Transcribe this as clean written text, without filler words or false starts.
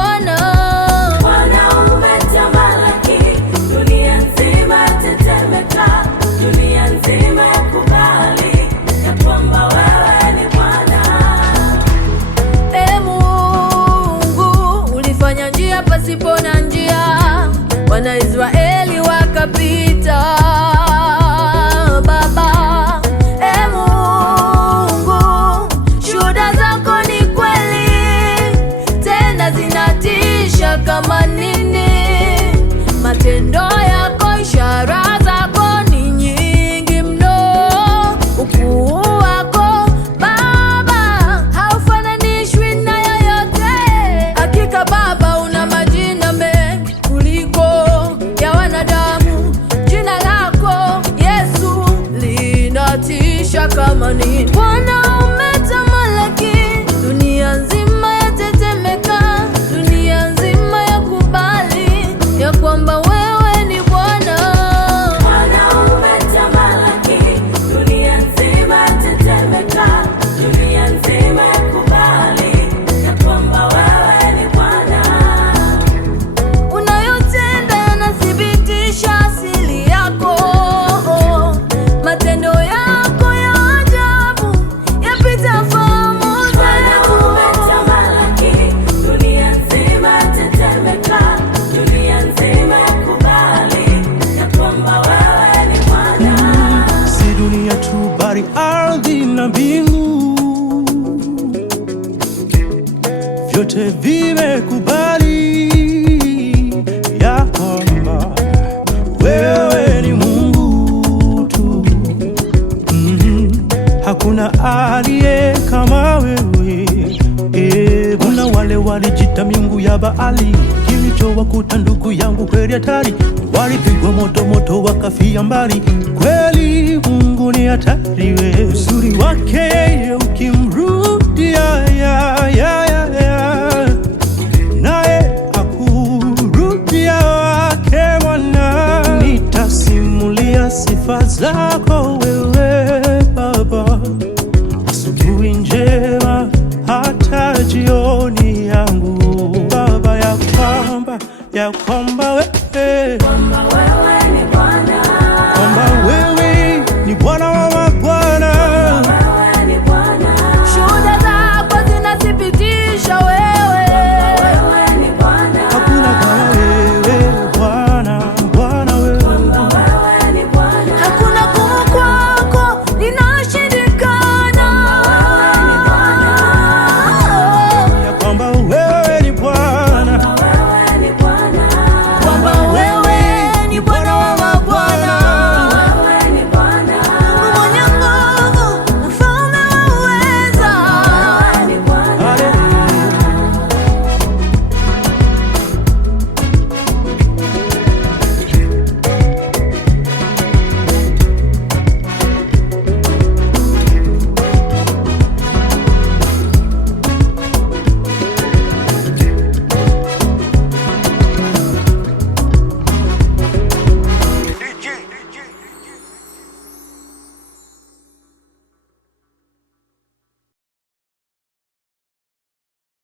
Bwana. Bwana umetamalaki, dunia nzima tetemeka, dunia nzima yakubali ya kwamba wewe ni Bwana. Mungu ulifanya njia pasipo na njia, wana Israeli wakapita. Baba, Mungu, shuhuda zako ni kweli, tena zinatisha kama nini. Matendo yako, ishara zako ni nyingi mno. Ukuu wako Baba haufananishwi na yoyote. Hakika Baba una majina mengi kuliko ya wanadamu. Jina lako Yesu linatisha kama nini. Bwana umetamalaki, dunia nzima yatetemeka, dunia nzima yakubali ya kwamba wewe ni Bwana. Bwana umetamalaki, dunia nzima tetemeka, dunia nzima yakubali ya kwamba wewe ni Bwana. Unayotenda yanathibitisha asili yako. Matendo yako ya ajabu yapita fahamu zetu. Umetamalaki, dunia nzima tetemeka, dunia nzima yakubali ya kwamba wewe ni Bwana. Si dunia tu bali ardhi na mbingu, vyote vimekubali ya kwamba wewe ni Mungu tu. Hakuna aliye kama wewe. Kuna wale walijita miungu ya Baali, kilichowakuta ndugu yangu kweli hatari. Walipigwa moto moto wakafia mbali. Kweli Mungu ni hatari, we uzuri wake yeye ukimrudia naye akurudia wake mwana. Nitasimulia sifa zako wewe Baba, asubuhi njema hata jioni yangu Baba, ya kwamba